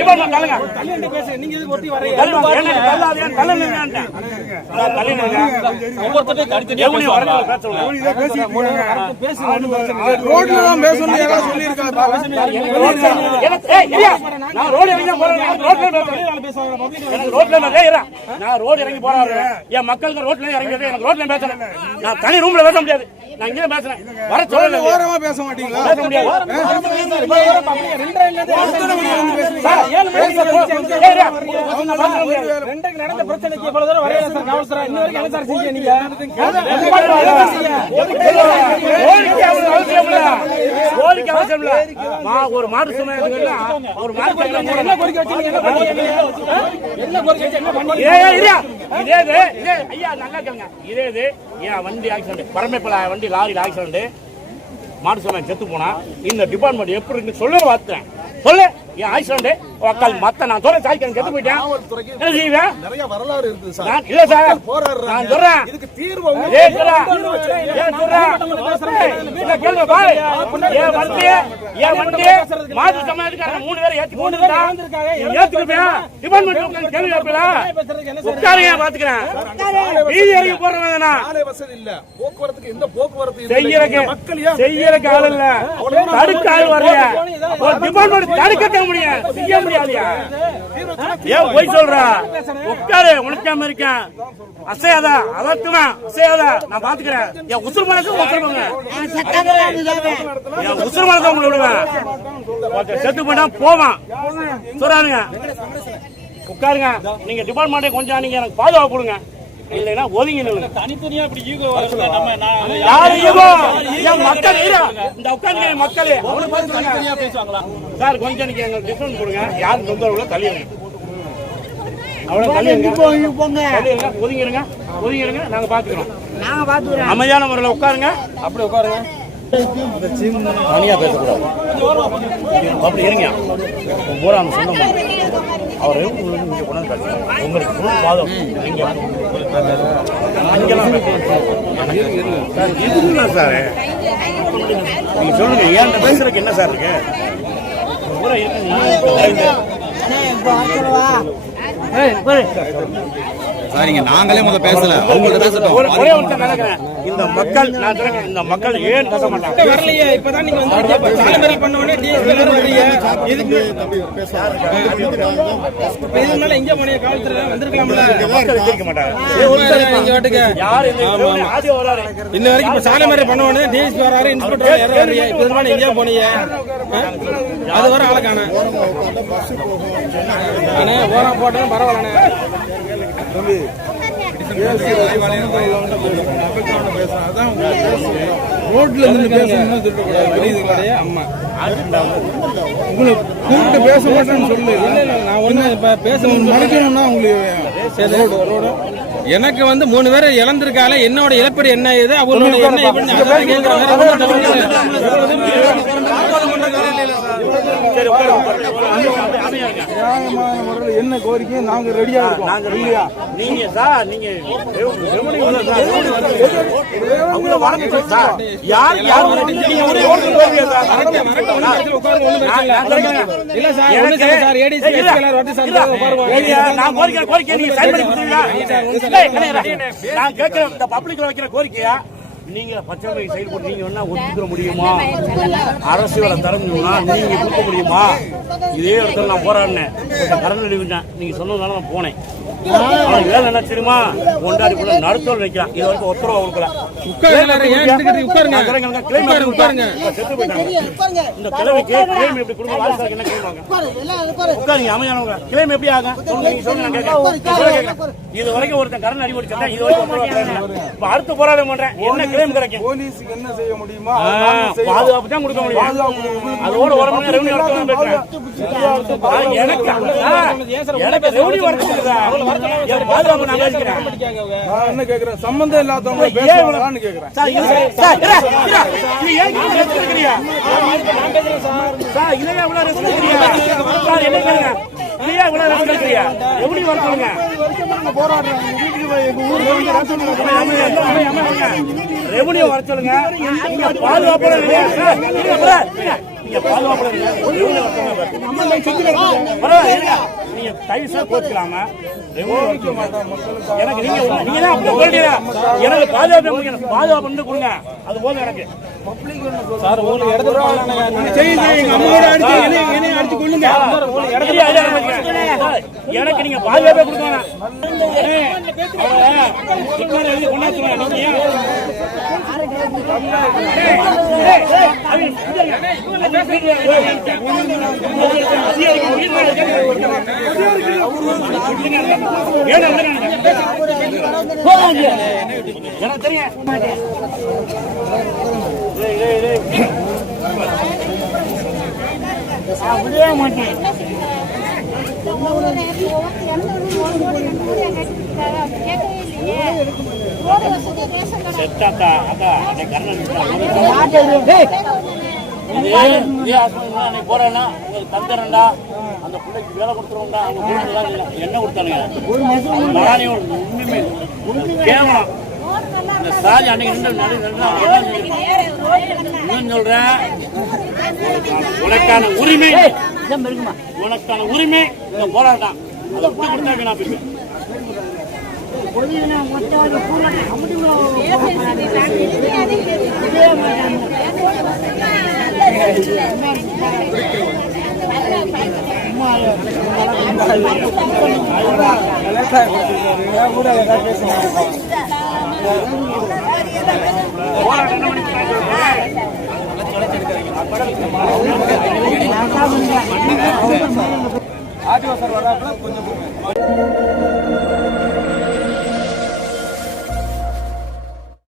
Department பேசுங்க. நீங்க எதுக்கு ஒட்டி பிரச்சனை இல்லை. ரோட்ல தான் பேசணும்? நான் ரோடு இறங்கி தான் போறேன். ரோட்ல நான் ரோடு இறங்கி போறாரு. என் மக்களுக்கு ரோட்ல இறங்கி. எனக்கு ரோட்ல பேசுறேன் நான் தனி ரூம்ல பேச முடியாது. நான் இங்கே பேசுறேன் வர சொல்லல ஓரமா பேச மாட்டீங்களா பேச முடியாது சார், ஏழு இரு. ரெண்டுக்கு நடந்த பிரச்சனைக்கு இவ்வளவு தூரம் வரையா சார் காவல்துறை இன்ன வரைக்கும் என்ன சார் செஞ்சீங்க நீங்க கோரிக்கை அவ்வளவு அவசியம் இல்ல. கோரிக்கை அவசியம் இல்ல. மா- ஒரு மாடு சுமையாதுங்கன்னா ஒரு மாடு என்ன கோரிக்கை என்ன என்ன என்ன பண்ணீங்க. இதே இது, ஐயா, நல்லா கேளுங்க. இதே இது, என் வண்டி ஆக்சிடென்ட் பரமேப்பல வண்டி லாரியில் ஆக்சிடென்ட் மாடு சுமை செத்து போனா இந்த டிபார்ட்மெண்ட் எப்படி இருக்கு சொல்ல பார்த்தேன் சொல்லு. என் ஆக்சிடென்ட் உக்கால் மத்த நான் சொல்ல சாய்க்கு செத்து போயிட்டேன். என்ன செய்வேன் நிறைய வரலாறு இருக்குது சார். நான் இல்ல சார். நான் சொல்றேன். இதுக்கு தீர்வு ஏய், சொல்றேன். ஏய், சொல்றேன். ஏய், இல்ல, கேளுங்க, என் என் மூணு பேரை ஏத்தி வந்தா, ஏத்துக்குப்பியா? டிபார்ட்மெண்ட் உட்கார்ந்து கேள்வி கேட்பீங்களா? உட்காருங்க, பாத்துக்கிறேன். வீதி இறங்கி போறவன் தானா? சாலை வசதி இல்ல. போக்குவரத்துக்கு எந்த போக்குவரத்து இல்லை. செய்யறக்கு மக்கள் ஏன் செய்யறக்கு ஆள் இல்ல. தடுக்க ஆள் வரலையா? ஒரு டிபார்ட்மெண்ட் தடுக்க முடியும் செய்ய முடியாதுயா ஏன் போய் சொல்ற? உட்காரு உனக்காம இருக்கேன். அசையாத அதட்டுவேன் அசையாத நான் பாத்துக்கிறேன். என் உசுறு மனசு என் உசுறு மனசை உங்களை விடுவேன் செத்து போனா போவான். சொல்றானுங்க. உட்காருங்க. நீங்க டிபார்ட்மெண்ட்டே கொஞ்சம் நீங்க எனக்கு பாதுகாப்பு கொடுங்க. இல்லைன்னா ஒதுங்கி நில்லுங்க. தனித்தனியா இப்படி ஈகோ யாரு இவோ? என் மக்கள். இந்த உட்கார்ந்து மக்களே. அவனை பார்த்து சொல்லுங்க. தனியா பேசுவாங்களா? சார் கொஞ்சம் நீங்க எங்களுக்கு டிஸ்கவுண்ட் கொடுங்க. யாரும் தொந்தரவுல தள்ளிடுங்க. அவ்வளவு தள்ளிடுங்க. ஒதுங்கிடுங்க. ஒதுங்கிடுங்க. நாங்க பாத்துக்கிறோம். நாங்க பாத்துக்கிறோம். அமைதியான முறையில் உட்காருங்க. அப்படி உட்காருங்க. தனியா பேசக்கூடாது. அப்படி இருங்க. பூரா அவங்க மாட்டேன் அவர் இங்க கொண்டு வந்து பேசுறாரு. உங்களுக்கு full வாதம். நீங்க அங்கெல்லாம் சார் இதுங்களா சார்? நீங்க சொல்லுங்க ஏன் பேசுறதுக்கு என்ன சார் இருக்கு? பூரா. இருக்கு சரிங்க நாங்களே முத பேசல அவங்கள்ட்ட பேசட்டும் ஒரு ஒரே ஒருத்தர் நினைக்கிறேன் இந்த மக்கள் நான் சொல்றேன் இந்த மக்கள் ஏன் பேச மாட்டாங்க வரலையே இப்பதான் நீங்க வந்து சாலைமறியல் பண்ண உடனே டிஎஸ்பி வரீங்க இதுக்கு இதுக்கு மேல எங்க போனீங்க காவல்துறை வந்திருக்கலாம்ல மக்கள் எச்சரிக்க மாட்டாங்க நீங்க வாட்டுக்கு யார் ஆதி வராரு இன்ன வரைக்கும் இப்ப சாலை மறியல் பண்ண உடனே டிஎஸ்பி வராரு இன்ஸ்பெக்டர் வராரு இப்ப எங்க போனீங்க? அது வர ஆளை காண அண்ணே ஓரம் போட்டதும் பரவாயில்லண்ணே ரோட்ல இருந்து பேசணும்னு சொல்லக்கூடாது புரியுதுங்களா? அம்மா. உங்களை கூப்பிட்டு பேச மாட்டேன்னு சொல்லு இல்ல இல்ல நான் ஒண்ணு இப்ப பேச மறைக்கணும்னா உங்களுக்கு எனக்கு வந்து மூணு பேர் இழந்திருக்கால என்னோட இழப்பீடு என்ன இது? அவங்களோட என்ன நியாயமான முறையில் என்ன கோரிக்கையும் நாங்க ரெடியா இருக்கோம். நாங்க இல்லையா? நீங்க சார் நீங்க யார் யார் இல்ல, சார், எனக்கு- சார், நான் கோரிக்கை கோரிக்கை நீங்க சைன் பண்ணி கொடுத்தீங்களா நான் கேட்கிற இந்த பப்ளிக்ல வைக்கிற கோரிக்கையா? நீங்க பச்சை மை சைடு போட்டு நீங்க ஒத்துக்க முடியுமா? அரசு வேலை தர முடியுமா நீங்க கொடுக்க முடியுமா? இதே இடத்துல நான் போராடினேன். கரண்ட் அடிவிட்டேன். நீங்க சொன்னதுனால நான் போனேன். வேலை என்ன தெரியுமா? கொண்டாடி கூட நடுத்தோல் வைக்கலாம் இது வரைக்கும் உத்தரவு கொடுக்கல? செத்து போயிட்டாங்க. உட்காருங்க. இந்த கிழமைக்கு கிளைம் எப்படி கொடுங்க வாரிசாருக்கு என்ன கேட்பாங்க உட்காருங்க அமைதியானவங்க கிளைம் எப்படி ஆகும்? நீங்க சொல்லுங்க. இது வரைக்கும் ஒருத்தன் கரண்ட் அடிபடி இது வரைக்கும். இப்ப அடுத்த போராட்டம் பண்றேன் என்ன கிளைம் கிடைக்கும். போலீஸுக்கு என்ன செய்ய முடியுமா. பாதுகாப்பு தான் கொடுக்க முடியும். அதோட ஒரு மணி ரெவன்யூ எனக்கு ரெவன்யூ பாதுகாப்பு நான் பேசிக்கிறேன். நான் என்ன கேக்குறேன். சம்பந்தம் இல்லாதவங்க ஏன் பேசுவாங்களான்னு கேக்குறேன். சார். நீ ஏன் எடுக்கிறியா? சார் எடுக்கிறியா? என்ன கேளுங்க? நீ ஏன் இவ்வளவு எடுக்கிறியா? எப்படி வர சொல்லுங்க? ரெவன்யூ வர சொல்லுங்க இருங்க. நீங்க இருங்க. நீங்க செய்து கோச்சுக்கலாம. எனக்கு நீங்க நீங்க தான் அப்படி சொல்றீங்க. எனக்கு பாதுகாப்பு. பாதுகாப்பு மட்டும் கொடுங்க அது போதும் எனக்கு சார் உங்களுக்கு இடத்துல அடிச்சு கொள்ளுங்க. எனக்கு நீங்க பாதுகாப்பே கொடுக்கணும் எனக்கு தெரியும் விடவே மாட்டேன் செத்தாத்தா அக்கா அந்த கர்ணன் இதே இதே ஹாஸ்பிட்டல் அன்னைக்கு போறேன்னா உங்களுக்கு தந்துடுறேன்டா அந்த பிள்ளைக்கு வேலை கொடுத்துருவோம்டா அவங்க பிள்ளைங்களாம் என்ன கொடுத்தானுங்க நானே உண்மையுமே கேவலம் இந்த சாதி அன்னைக்கு நின்று சொல்றேன் உனக்கான உரிமை உனக்கான உரிமை இந்த போராட்டம். அதை விட்டு கொடுத்தாங்க நான் போய் ஆதிவாசர் என்ன வராப்புல கொஞ்சம்